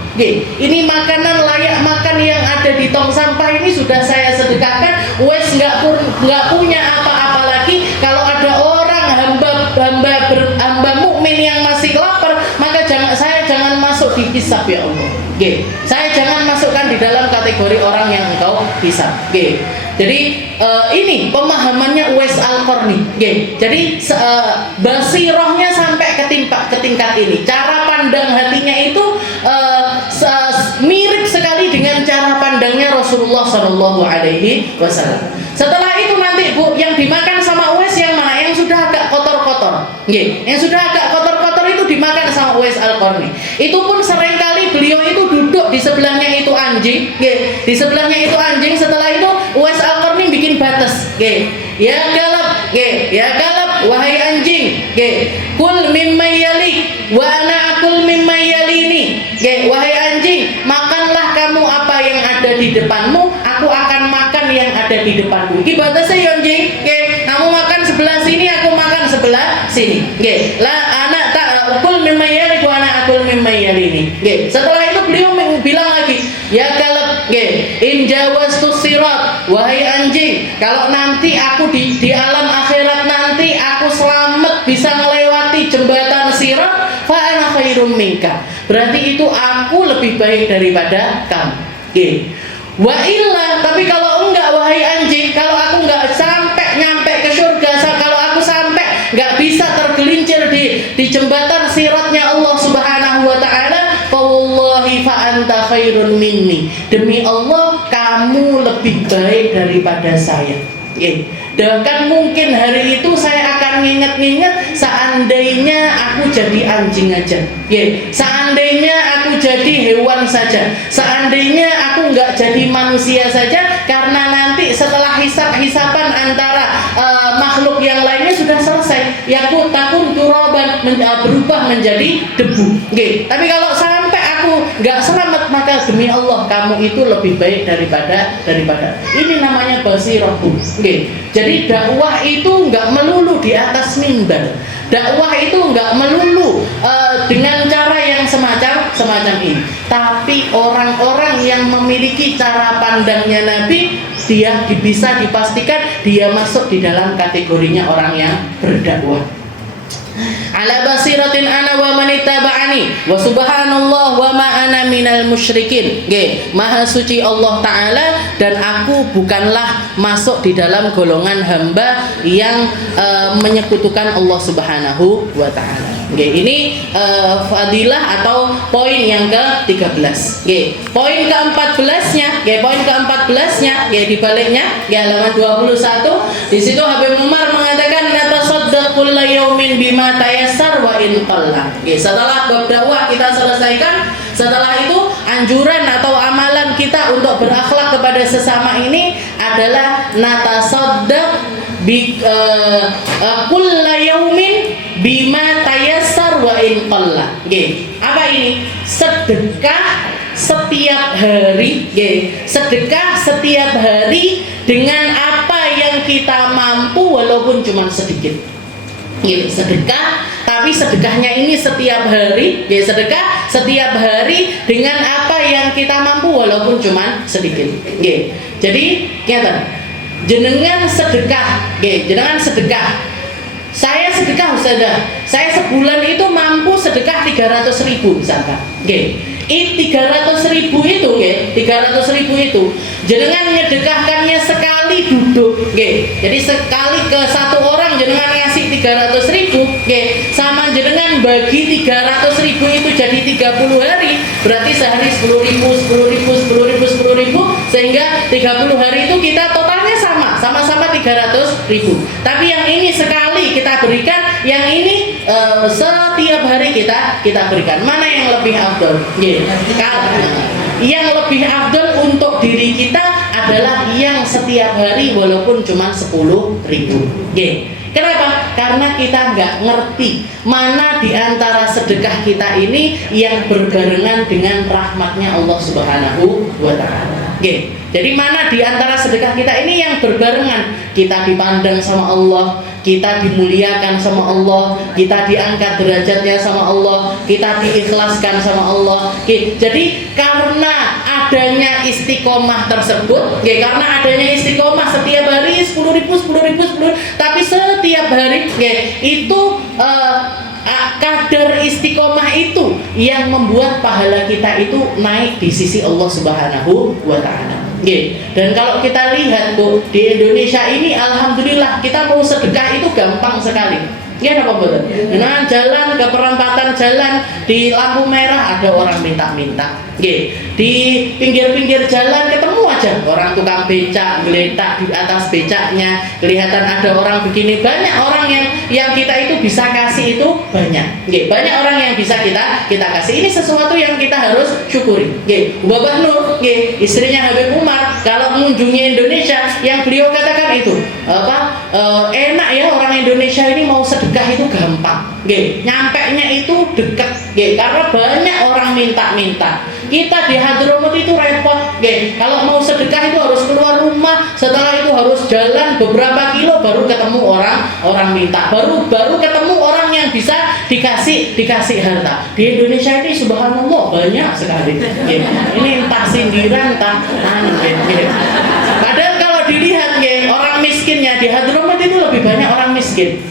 Ini makanan layak makan yang ada di tong sampah ini sudah saya sedekahkan. Uwais nggak punya apa-apa lagi. Kalau ada orang hamba mukmin yang masih lapar, maka jangan masuk di hisab ya Allah. Saya jangan masukkan di dalam kategori orang yang engkau hisab. Jadi ini pemahamannya Uwais Al-Qarni. Jadi basirohnya sampai ke tingkat ini. Cara pandang hatinya itu mirip sekali dengan cara pandangnya Rasulullah Shallallahu Alaihi Wasallam. Setelah itu nanti Bu, yang dimakan sama Uwais yang mana? Yang sudah agak kotor-kotor. Yang sudah agak kotor-kotor itu dimakan sama Uwais Al-Qarni. Itu pun seringkali beliau itu duduk di sebelahnya itu anjing. Di sebelahnya itu anjing. Setelah itu Uwais Al-Qarni bikin batas. Ya galab, wahai anjing. Kul mimma yalik wa ana akul mimma yalini. Wahai anjing, makanlah kamu apa yang ada di depanmu, aku akan makan yang ada di depanmu. Iki batasnya ya anjing. Kamu makan sebelah sini, aku makan sebelah sini. La anak tak akul mimma yalik wa ana akul mimma yalini. Setelah itu beliau bilang lagi, ya galab, in jawastu sirat, wahai anjing, kalau nanti aku di alam akhirat nanti aku selamat bisa melewati jembatan sirat, fa ana khairum minka, berarti itu aku lebih baik daripada kamu. Wa illa, tapi kalau enggak wahai anjing, kalau aku enggak sampai nyampe ke surga, kalau aku sampai enggak bisa tergelincir di jembatan siratnya Allah Subhanahu wa taala, fa wallahi fa anta khairun minni, demi Allah kamu lebih baik daripada saya. Dan mungkin hari itu saya akan nginget-nginget seandainya aku jadi anjing aja, seandainya aku jadi hewan saja, seandainya aku nggak jadi manusia saja, karena nanti setelah hisapan antara makhluk yang lainnya sudah selesai, takun turaban, berubah menjadi debu. Tapi kalau sampai aku nggak selamat, maka demi Allah kamu itu lebih baik daripada ini namanya basirah. Jadi dakwah itu nggak melulu di atas mimbar. Dakwah itu nggak melulu dengan cara yang semacam ini. Tapi orang-orang yang memiliki cara pandangnya Nabi, dia bisa dipastikan dia masuk di dalam kategorinya orang yang berdakwah. Ala basiratin ana wa man ittaba'ani wa subhanallah wa ma ana minal musyrikin. Maha suci Allah Ta'ala dan aku bukanlah masuk di dalam golongan hamba yang menyekutukan Allah Subhanahu wa Ta'ala. Ini fadilah atau poin yang ke-13. Poin ke-14-nya, di baliknya halaman 21, di situ Habib Umar mengatakan natasaddaq kulla yaumin bima tayassar wa in qalla. Setelah bab dakwah kita selesaikan, setelah itu anjuran atau amalan kita untuk berakhlak kepada sesama ini adalah natasaddaq kulla yaumin bima tayassar wa in qalla. Apa ini? Sedekah setiap hari, sedekah setiap hari dengan apa yang kita mampu walaupun cuma sedikit. Sedekah, tapi sedekahnya ini setiap hari, sedekah setiap hari dengan apa yang kita mampu walaupun cuma sedikit. Jadi jenengan sedekah, saya sedekah Ustazah, saya sebulan itu mampu sedekah 300.000 misalkan. 300.000 itu, 300.000 itu jenengan menyedekahkannya sekali duduk, jadi sekali ke satu orang jenengan ngasih 300.000, sama jenengan bagi 300.000 itu jadi 30 hari, berarti sehari 10.000, sehingga 30 hari itu kita totalnya sama-sama 300.000. Tapi yang ini sekali kita berikan, yang ini setiap hari kita berikan. Mana yang lebih afdol? Yang lebih afdol untuk diri kita adalah yang setiap hari walaupun cuma 10.000. Kenapa? Karena kita nggak ngerti mana di antara sedekah kita ini yang berbarengan dengan rahmatnya Allah Subhanahu wa Ta'ala. Jadi mana di antara sedekah kita ini yang berbarengan, kita dipandang sama Allah, kita dimuliakan sama Allah, kita diangkat derajatnya sama Allah, kita diikhlaskan sama Allah. Jadi karena adanya istiqomah tersebut, karena adanya istiqomah setiap hari 10.000, tapi setiap hari itu kadar istiqomah itu yang membuat pahala kita itu naik di sisi Allah Subhanahu wa Ta'ala. Dan kalau kita lihat Bu, di Indonesia ini alhamdulillah kita mau sedekah itu gampang sekali. Apa betul? Nah, jalan ke perempatan jalan di lampu merah ada orang minta-minta. Di pinggir-pinggir jalan ketemu aja orang tukang becak geletak di atas becaknya, kelihatan ada orang begini. Banyak orang yang kita itu bisa kasih itu banyak. Banyak orang yang bisa kita kasih. Ini sesuatu yang kita harus syukuri. Bapak Nur, istrinya Habib Umar, kalau mengunjungi Indonesia, yang beliau katakan itu enak ya, orang Indonesia ini mau sedekah itu gampang. Nyampenya itu dekat. Karena banyak orang minta-minta. Kita di Hadramut itu repot. Kalau mau sedekah itu harus keluar rumah, setelah itu harus jalan beberapa kilo baru ketemu orang minta, baru ketemu orang yang bisa dikasih harta. Di Indonesia ini subhanallah banyak sekali. Ini entah sindiran entah padahal kalau dilihat orang miskinnya di Hadramut itu lebih banyak orang miskin.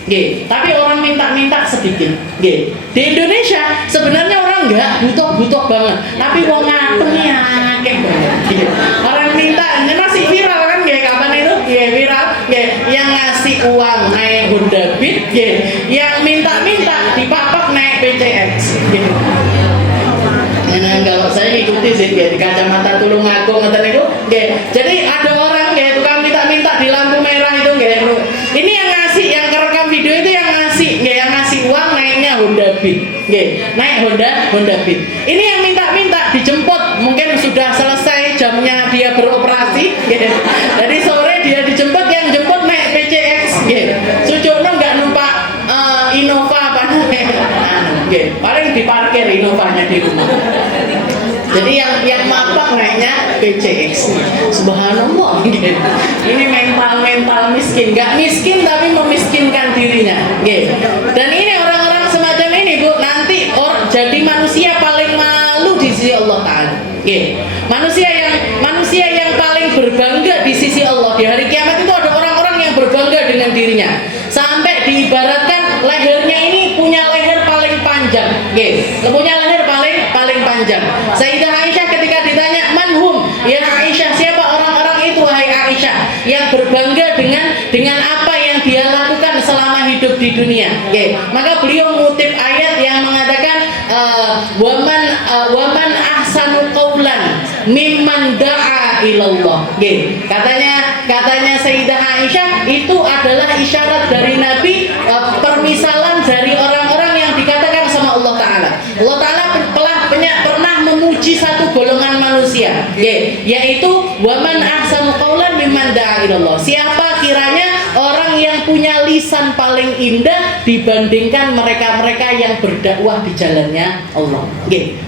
Tapi orang minta-minta sedikit. Di Indonesia sebenarnya orang nggak butuh banget, tapi wong ngapengnya akeh banget. Orang minta masih viral kan kapan itu? Viral. Yang ngasih uang naik Honda Beat, yang minta-minta dipapak naik PCX. Nah, kalau saya ikuti sih di kacamata Tulungagung ngoten niku. Jadi ada orang tukang minta-minta di lampu merah itu ini yang ngasih, yang kerekam video itu yang ngasih uang naiknya Honda Beat. Naik Honda Beat. Ini yang minta-minta dijemput, mungkin sudah selesai jamnya dia beroperasi. Jadi sore dia dijemput, yang jemput naik PCX. Sujono nggak numpak Innova apa paling diparkir Innovanya di rumah. Jadi yang mapak naiknya PCX. Subhanallah. Ini mental miskin, nggak miskin tapi memiskinkan dirinya. Dan ini orang-orang semacam ini Bu, nanti jadi manusia paling malu di sisi Allah Ta'ala. Manusia yang paling berbangga di sisi Allah di hari kiamat itu ada orang-orang yang berbangga dengan dirinya, sampai diibaratkan lehernya ini punya leher paling panjang. Punya leher paling panjang. Sayyidah Aisyah ketika ditanya manhum, ya Aisyah, siapa orang-orang itu wahai Aisyah yang berbangga dengan apa yang dia lakukan selama hidup di dunia. Maka beliau mengutip ayat yang mengatakan waman ahsanu qaulan mimman da'a ilallah. Katanya Sayyidah Aisyah itu adalah isyarat dari Nabi, permisalan dari orang-orang yang dikatakan sama Allah Ta'ala. Allah Ta'ala pernah memuji satu golongan manusia, yaitu waman ahsanu qaulan mimman da'a ilallah. Siapa kiranya orang yang punya lisan paling indah dibandingkan mereka-mereka yang berdakwah di jalannya Allah.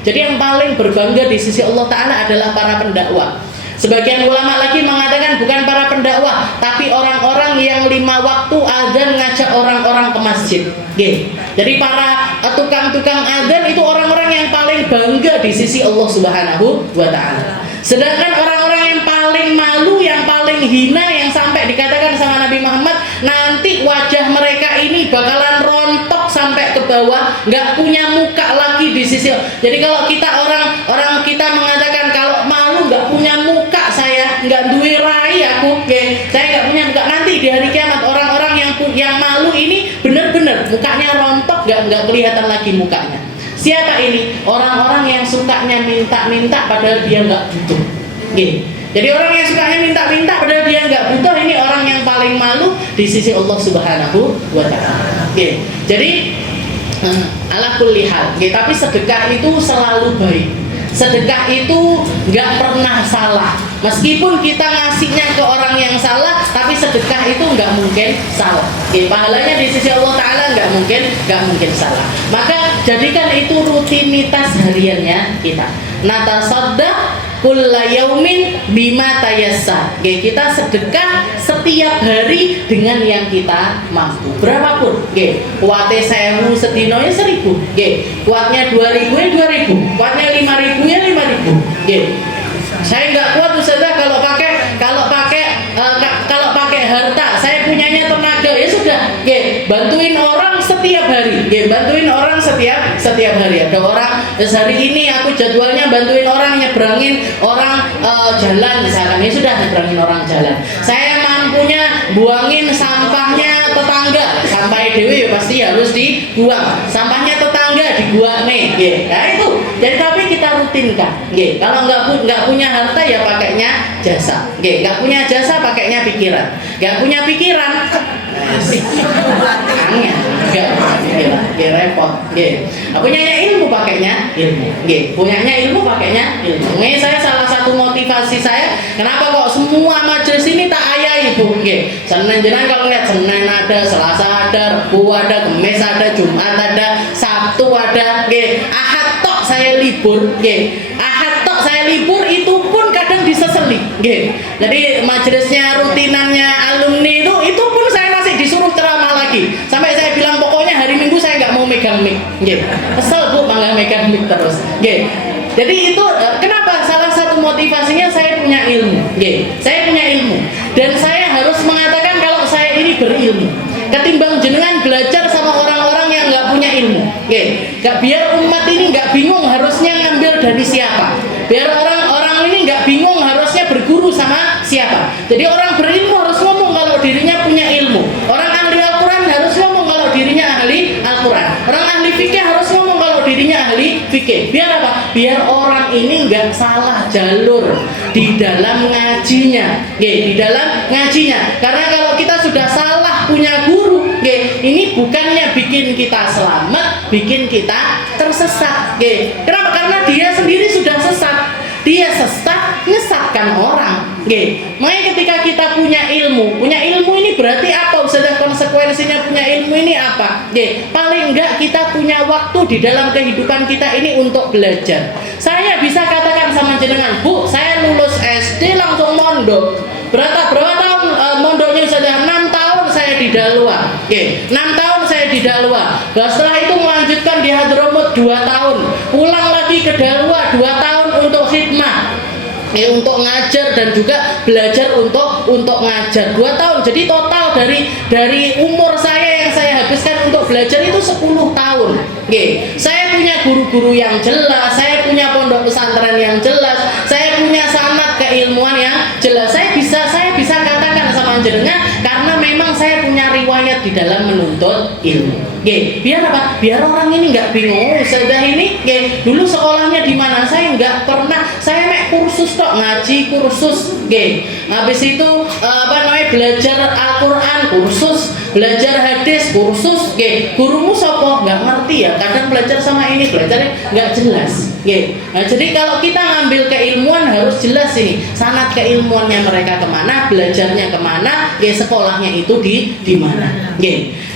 Jadi yang paling berbangga di sisi Allah Ta'ala adalah para pendakwah. Sebagian ulama lagi mengatakan bukan para pendakwah, tapi orang-orang yang 5 waktu azan ngajak orang-orang ke masjid. Jadi para tukang-tukang azan itu orang-orang yang paling bangga di sisi Allah Subhanahu wa Ta'ala. Sedangkan orang-orang yang paling malu, yang paling hina, yang sampai dikatakan sama Nabi Muhammad, nanti wajah mereka ini bakalan rontok sampai ke bawah, nggak punya muka lagi di sisi Allah. Jadi kalau orang kita mengatakan kalau malu nggak punya muka, saya nggak duwe rai aku, saya nggak punya muka. Nanti di hari kiamat orang-orang yang malu ini benar-benar mukanya rontok, nggak kelihatan lagi mukanya. Siapa ini? Orang-orang yang sukanya minta-minta padahal dia nggak butuh. Jadi orang yang sukanya minta-minta padahal dia nggak butuh, ini orang yang paling malu di sisi Allah Subhanahu wa Ta'ala. Jadi ala kulli hal, tapi sedekah itu selalu baik. Sedekah itu nggak pernah salah. Meskipun kita ngasihnya ke orang yang salah, tapi sedekah itu nggak mungkin salah. Pahalanya di sisi Allah Ta'ala nggak mungkin salah. Maka jadikan itu rutinitas hariannya kita. Natasaddaq kulla yaumin bima tayassar. Kita sedekah setiap setiap hari dengan yang kita mampu. Berapapun, nggih. Kuatnya 1000 sedina ya 1000, nggih. Kuatnya 2000 ya 2000, kuatnya 5000 ya 5000, nggih. Saya nggak kuat Ustazah kalau pakai harta. Saya punyanya tenaga, ya sudah, nggih. Bantuin orang setiap hari, nggih. Bantuin orang setiap hari. Ada orang hari ini aku jadwalnya bantuin orang nyebrangin orang jalan misalkan, ya sudah, nyebrangin orang jalan. Saya mampunya buangin sampahnya tetangga, sampah dewe ya pasti harus dibuang. Sampahnya tetangga dibuang nih, nggih. Nah itu. Jadi tapi kita rutinkan, nggih. Kalau nggak punya harta ya pakainya jasa, nggih. Nggak punya jasa pakainya pikiran. Nggak punya pikiran, angin, nggak punya pikiran, nggih repot, nggih. Nah, punyanya ilmu pakainya ilmu, nggih. Punyanya ilmu pakainya ilmu. Ini saya salah satu motivasi saya. Kenapa kok semua majelis ini tak ayahi, Bu? Nggih. Senin jenengan kalau lihat Senin ada, Selasa ada, Rabu ada, Kamis ada, Jumat ada, Sabtu ada, nggih. Ahad tok saya libur, nggih. Ahad tok saya libur itu pun kadang diseseli, nggih. Jadi majelisnya rutinannya alumni itu pun saya masih disuruh ceramah lagi. Sampai saya bilang pokoknya hari Minggu saya nggak mau megang mic, nggih. Kesel Bu malah megang mic terus, nggih. Jadi itu kenapa? Salah satu motivasinya saya punya ilmu, nggih. Saya punya ilmu dan saya harus mengatakan kalau saya ini berilmu. Ketimbang jenengan belajar sama orang-orang yang nggak punya ilmu, nggih. Biar umat ini nggak bingung harusnya ngambil dari siapa. Biar orang-orang ini nggak bingung harusnya berguru sama siapa. Jadi orang berilmu harus ngomong kalau dirinya punya ilmu. Orang ahli Al-Quran harus ngomong kalau dirinya ahli Al-Quran. Orang ahli fikih harus ngomong kalau dirinya ahli fikih. Biar apa? Biar orang ini nggak salah jalur di dalam ngajinya, di dalam ngajinya. Karena kalau kita sudah salah punya guru, ini bukannya bikin kita selamat, bikin kita tersesat. Kenapa? Karena dia sendiri sudah sesat. Dia sesat, nyesatkan orang. Makanya ketika kita punya ilmu ini berarti apa? Sudah konsekuensinya punya ilmu ini apa? Paling enggak kita punya waktu di dalam kehidupan kita ini untuk belajar. Saya bisa katakan sama jenengan, Bu, saya lulus SD langsung mondok. Berapa tahun mondoknya? Sudah 6 tahun saya di Dalwa. 6 tahun saya di Dalwa. Setelah itu melanjutkan di Hadramut 2 tahun. Pulang lagi ke Dalwa 2 tahun untuk khidmah. Untuk ngajar dan juga belajar untuk ngajar 2 tahun. Jadi total dari umur saya yang saya habiskan untuk belajar itu 10 tahun. Saya punya guru-guru yang jelas, saya punya pondok pesantren yang jelas, saya punya sanad keilmuan yang jelas. Saya bisa katakan sama jenengan karena memang saya punya riwayat di dalam menuntut ilmu. Biar apa? Biar orang ini nggak bingung. Sudah ini, dulu sekolahnya di mana? Saya nggak pernah. Saya mek kursus kok, ngaji kursus. Habis itu belajar Al-Quran kursus, belajar hadis kursus. Gurumu sopo? Nggak ngerti ya. Kadang belajar sama ini, belajarnya nggak jelas. Nah, jadi kalau kita ngambil keilmuan harus jelas ini sanad keilmuannya mereka kemana, belajarnya kemana, sekolahnya itu di mana.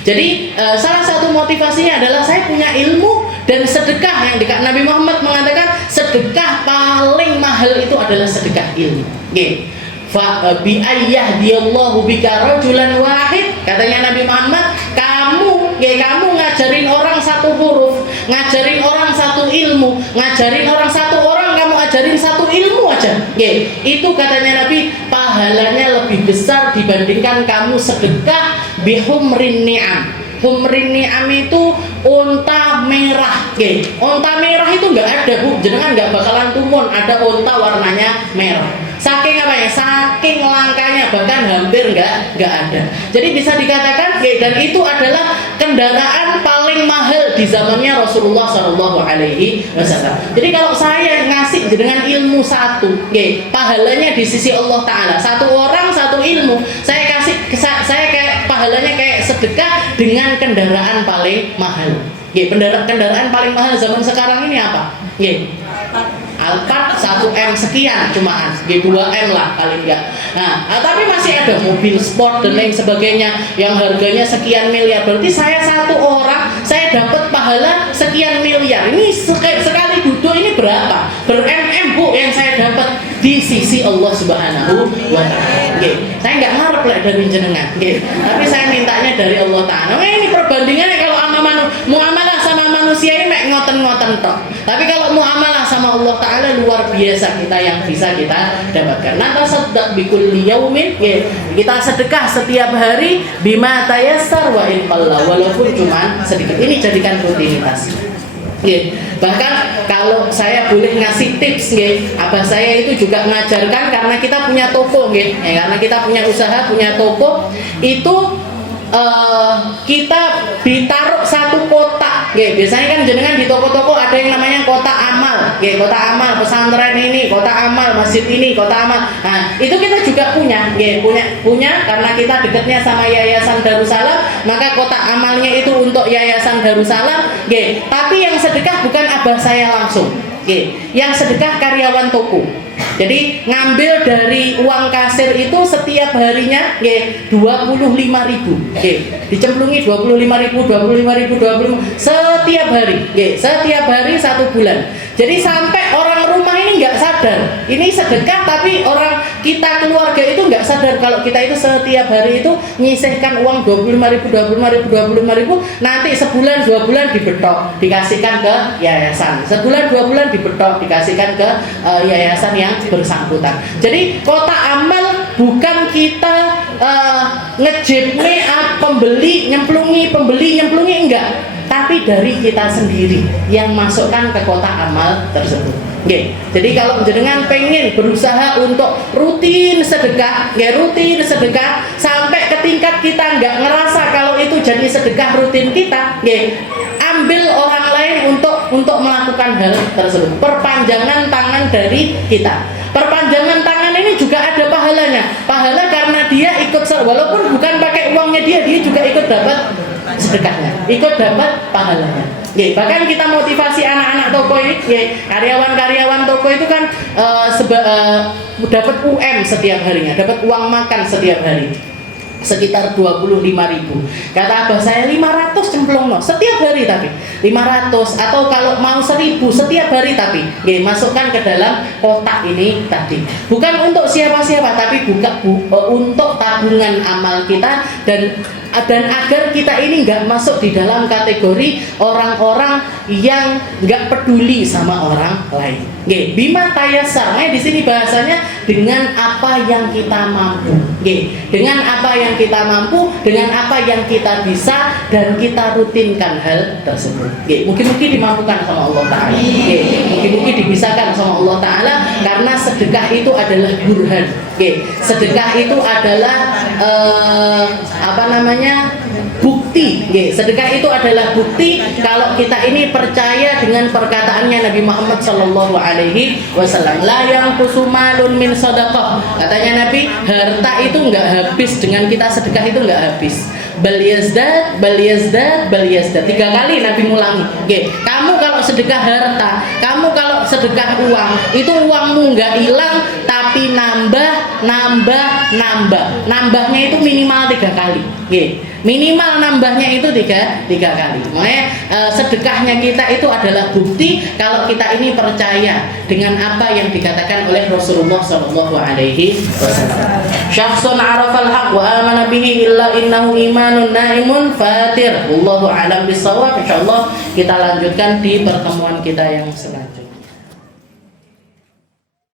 Jadi salah satu motivasinya adalah saya punya ilmu dan sedekah yang Nabi Muhammad mengatakan sedekah paling mahal itu adalah sedekah ilmu. Fa bi ayyahdiyallahu bika rajulan wahid, katanya Nabi Muhammad, kamu ngajarin orang satu huruf, ngajarin orang satu ilmu, ngajarin orang satu orang, kamu ajarin satu ilmu aja. Itu katanya Nabi pahalanya lebih besar dibandingkan kamu sedekah bihumrin ni'am. Humrin ni'am itu unta merah. Unta merah itu nggak ada, Bu. Jenengan nggak bakalan tumun ada unta warnanya merah. Saking apa ya? Saking langkanya, bahkan hampir nggak ada. Jadi bisa dikatakan, dan itu adalah kendaraan paling mahal di zamannya Rasulullah SAW. Jadi kalau saya ngasih dengan ilmu satu, pahalanya di sisi Allah Taala. Satu orang satu ilmu, saya kayak pahalanya kayak sedekah dengan kendaraan paling mahal. Kendaraan paling mahal zaman sekarang ini apa? Alphard 1M sekian cumaan, 2M lah paling enggak. Nah, tapi masih ada mobil sport dan lain sebagainya yang harganya sekian miliar. Berarti saya satu orang, saya dapat pahala sekian miliar. Ini sekali duduk ini berapa? Ber-MM, Bu, yang saya dapat di sisi Allah Subhanahu wa Ta'ala. Saya nggak ngarep lek dari jenengan, tapi saya mintanya dari Allah Ta'ala. Ini perbandingannya kalau muamalah sama manusia ini mek ngoten-ngoten tok. Tapi kalau muamalah sama Allah Ta'ala luar biasa kita yang bisa kita dapatkan. Natasaddaq bikulli yaumin, kita sedekah setiap hari bima tayassar wa in qalla, walaupun cuma sedikit. Ini jadikan rutinitas. Bahkan kalau saya boleh ngasih tips, abah saya itu juga mengajarkan, karena kita punya toko, karena kita punya usaha, punya toko, itu kita ditaruh satu kotak, biasanya kan jenengan di toko-toko ada yang namanya kotak amal, kotak amal pesantren ini, kotak amal masjid ini, kotak amal. Nah, itu kita juga punya, punya karena kita dekatnya sama Yayasan Darussalam, maka kotak amalnya itu untuk Yayasan Darussalam, tapi yang sedekah bukan abah saya langsung, yang sedekah karyawan toko. Jadi ngambil dari uang kasir itu setiap harinya 25.000, dicemplungi 25.000 setiap hari, setiap hari 1 bulan. Jadi sampai orang rumah ini nggak sadar ini sedekah, tapi orang kita keluarga itu nggak sadar kalau kita itu setiap hari itu nyisihkan uang 25.000, nanti sebulan 2 bulan dibetok dikasihkan ke yayasan, sebulan 2 bulan dibetok dikasihkan ke yayasan yang bersangkutan. Jadi kotak amal bukan kita ngejepme pembeli nyemplungi enggak, tapi dari kita sendiri yang masukkan ke kotak amal tersebut. Jadi kalau jenengan pengen berusaha untuk rutin sedekah, sampai ke tingkat kita nggak ngerasa kalau itu jadi sedekah rutin kita, ambil orang lain untuk melakukan hal tersebut. Perpanjangan tangan dari kita. Perpanjangan tangan ini juga ada pahalanya. Pahala karena dia ikut, walaupun bukan pakai uangnya dia juga ikut dapat sedekahnya, ikut dapat pahalanya. Bahkan kita motivasi anak-anak toko ini, karyawan-karyawan toko itu kan dapat UM setiap harinya, dapat uang makan setiap hari sekitar 25.000. Kata abah saya 500 cemplung setiap hari, tapi 500 atau kalau mau 1.000 setiap hari, tapi masukkan ke dalam kotak ini tadi. Bukan untuk siapa-siapa, tapi untuk tabungan amal kita, dan agar kita ini nggak masuk di dalam kategori orang-orang yang nggak peduli sama orang lain. Bima tayassar, di sini bahasanya dengan apa yang kita mampu, dengan apa yang kita mampu, dengan apa yang kita bisa, dan kita rutinkan hal tersebut. Mungkin dimampukan sama Allah Ta'ala, mungkin dibisahkan sama Allah Ta'ala, karena sedekah itu adalah burhan. Sedekah itu adalah bukti. Sedekah itu adalah bukti kalau kita ini percaya dengan perkataannya Nabi Muhammad sallallahu alaihi wasallam, la yanqusu malun min shadaqah. Katanya Nabi, harta itu enggak habis dengan kita sedekah, itu enggak habis. Bal yazdad 3 kali Nabi mulangi. Kamu kalau sedekah harta, kamu kalau sedekah uang, itu uangmu enggak hilang, tapi nambahnya itu minimal 3 kali. Minimal nambahnya itu tiga kali. Makanya sedekahnya kita itu adalah bukti kalau kita ini percaya dengan apa yang dikatakan oleh Rasulullah Shallallahu Alaihi Wasallam. Syakhsun arafal haq wa amana bihi illa innahu imanun naimun fatir. Wallahu a'lam bishawab. Insyaallah kita lanjutkan di pertemuan kita yang selanjutnya.